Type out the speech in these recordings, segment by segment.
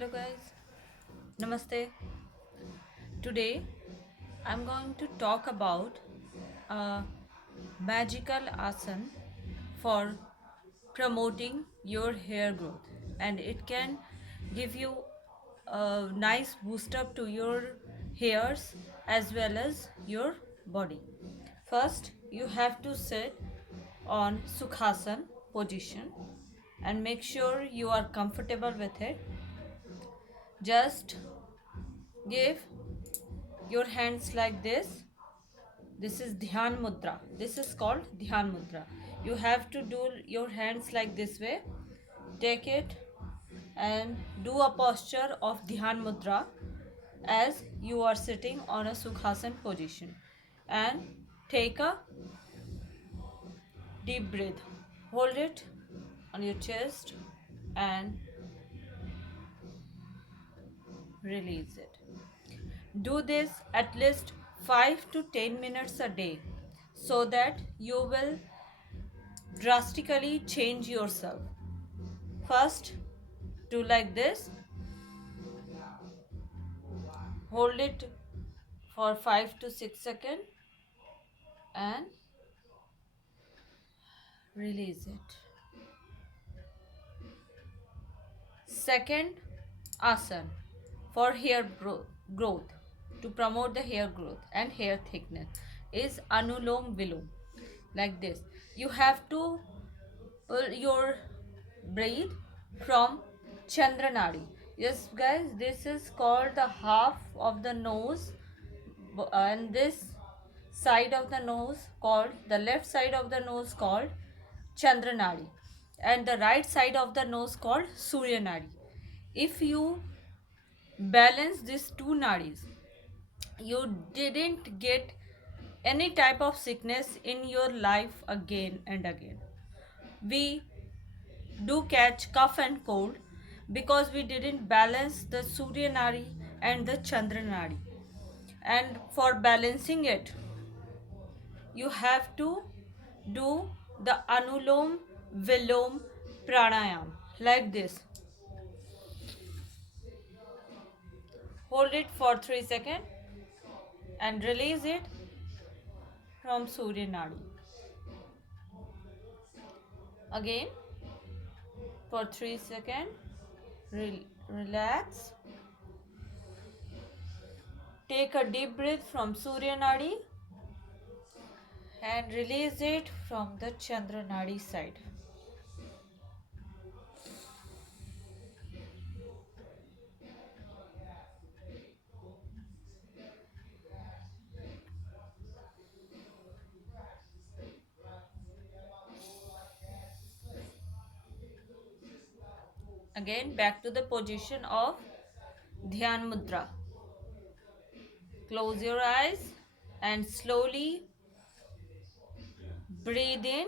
Hello guys, Namaste. Today I'm going to talk about a magical asana for promoting your hair growth, and it can give you a nice boost up to your hairs as well as your body. First, you have to sit on Sukhasana position and make sure you are comfortable with it. Just give your hands like this. This is Dhyan Mudra. This is called Dhyan Mudra. You have to do your hands like this way. Take it and do a posture of Dhyan Mudra as you are sitting on a Sukhasana position. And take a deep breath. Hold it on your chest and release it. Do this at least 5 to 10 minutes a day so that you will drastically change yourself. First, do like this, hold it for 5 to 6 seconds and release it. Second asana for hair growth, to promote the hair growth and hair thickness, is Anulom Vilom. Like this, you have to pull your breathe from Chandranadi. Yes, guys, this is called the half of the nose, and this side of the nose called, the left side of the nose called Chandranadi, and the right side of the nose called Suryanadi. If you balance these two nadis, you didn't get any type of sickness in your life again and again. We do catch cough and cold because we didn't balance the Surya Nadi and the Chandra Nadi. And for balancing it, you have to do the Anulom Vilom Pranayam like this. Hold it for 3 seconds and release it from Surya Nadi. Again for 3 seconds. Relax. Take a deep breath from Surya Nadi and release it from the Chandra Nadi side. Again, back to the position of Dhyan Mudra. Close your eyes and slowly breathe in,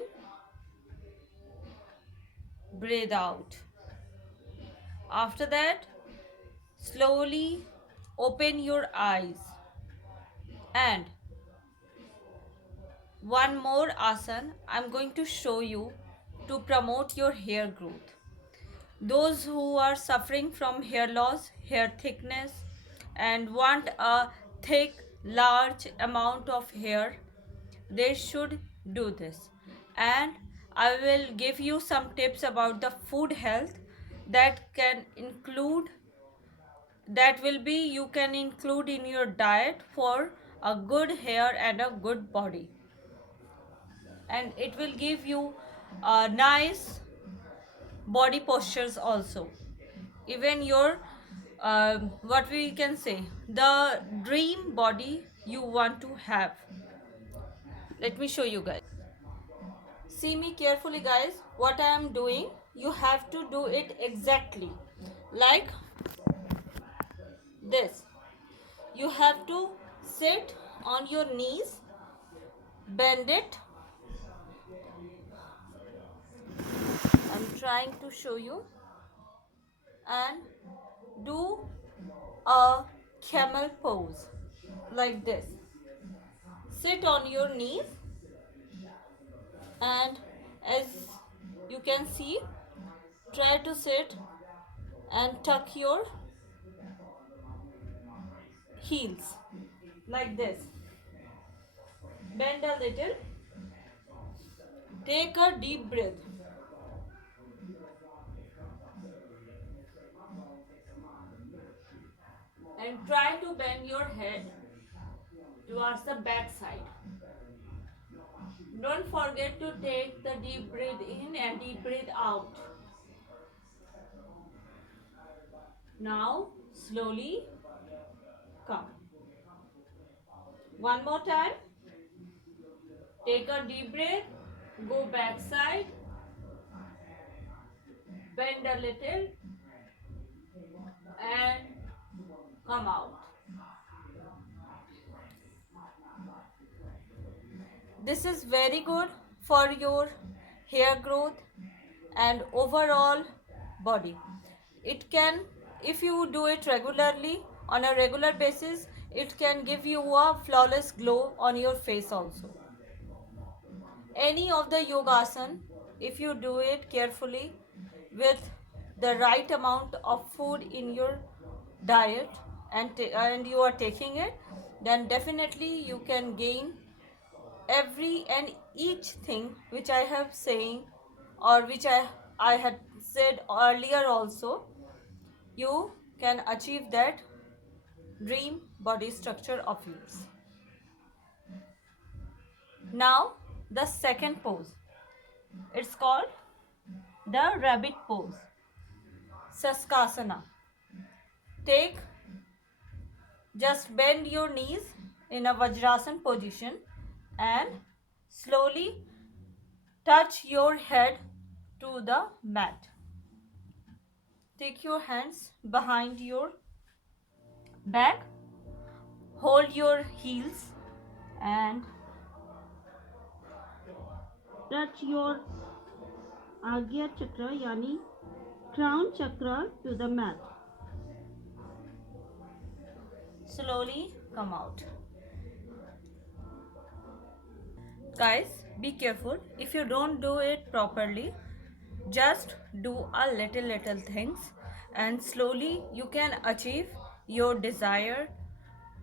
breathe out. After that, slowly open your eyes, and one more asana I'm going to show you to promote your hair growth. Those who are suffering from hair loss, hair thickness, and want a thick, large amount of hair, they should do this. And I will give you some tips about the food health that can include, that will be you can include in your diet for a good hair and a good body, and it will give you a nice body postures also, even your what we can say, the dream body you want to have. Let me show you guys. See me carefully guys, what I am doing. You have to do it exactly like this. You have to sit on your knees, bend it. I'm trying to show you, and do a camel pose like this. Sit on your knees, and as you can see, try to sit and tuck your heels like this. Bend a little. Take a deep breath. And try to bend your head towards the back side. Don't forget to take the deep breath in and deep breath out. Now slowly come. One more time. Take a deep breath. Go back side. Bend a little and come out. This is very good for your hair growth and overall body. It can, if you do it regularly on a regular basis, it can give you a flawless glow on your face also. Any of the yogasana, if you do it carefully with the right amount of food in your diet and you are taking it, then definitely you can gain every and each thing which I have saying or which I had said earlier also. You can achieve that dream body structure of yours. Now the second pose, it's called the rabbit pose, Saskasana. Take, just bend your knees in a Vajrasana position and slowly touch your head to the mat. Take your hands behind your back, hold your heels and touch your Agya Chakra yani crown chakra to the mat. Slowly come out. Guys, be careful. If you don't do it properly, just do a little things and slowly you can achieve your desired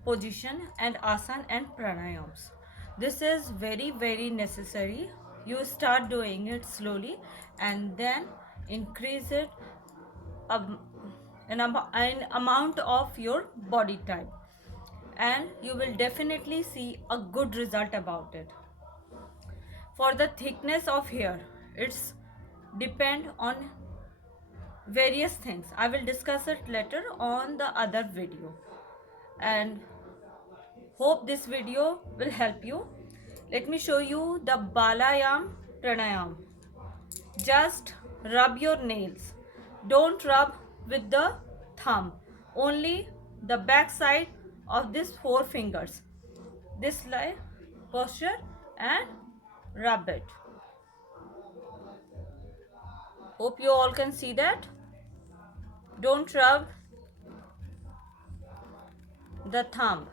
position and asana and pranayams. This is very necessary. You start doing it slowly and then increase it an amount of your body type, and you will definitely see a good result about it. For the thickness of hair, it's depend on various things. I will discuss it later on the other video, and hope this video will help you. Let me show you the balayam pranayam. Just rub your nails. Don't rub with the thumb, only the back side of these four fingers. This like posture and rub it. Hope you all can see that. Don't rub the thumb.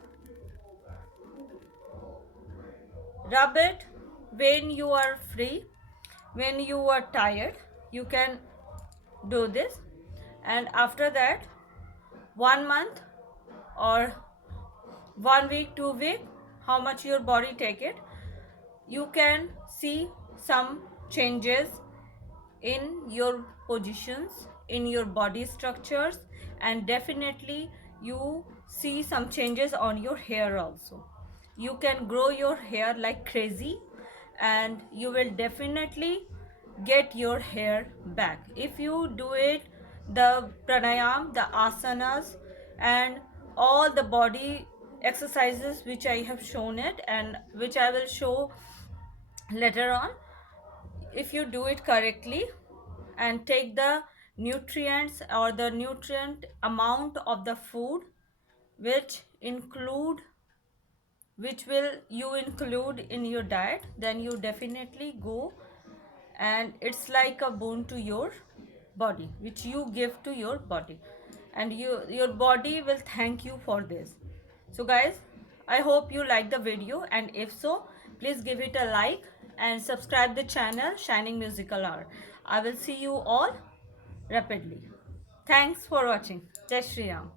Rub it when you are free, when you are tired. You can do this, and after that 1 month or 1 week, 2 week, how much your body take it, you can see some changes in your positions, in your body structures, and definitely you see some changes on your hair also. You can grow your hair like crazy and you will definitely get your hair back if you do it, the pranayam, the asanas and all the body exercises which I have shown it and which I will show later on. If you do it correctly and take the nutrients or the nutrient amount of the food which will you include in your diet, then you definitely go, and it's like a boon to your body which you give to your body, and your body will thank you for this. So guys, I hope you like the video, and if so, please give it a like and subscribe the channel Shining Musical Hour. I will see you all rapidly. Thanks for watching. Jai Shri Ram.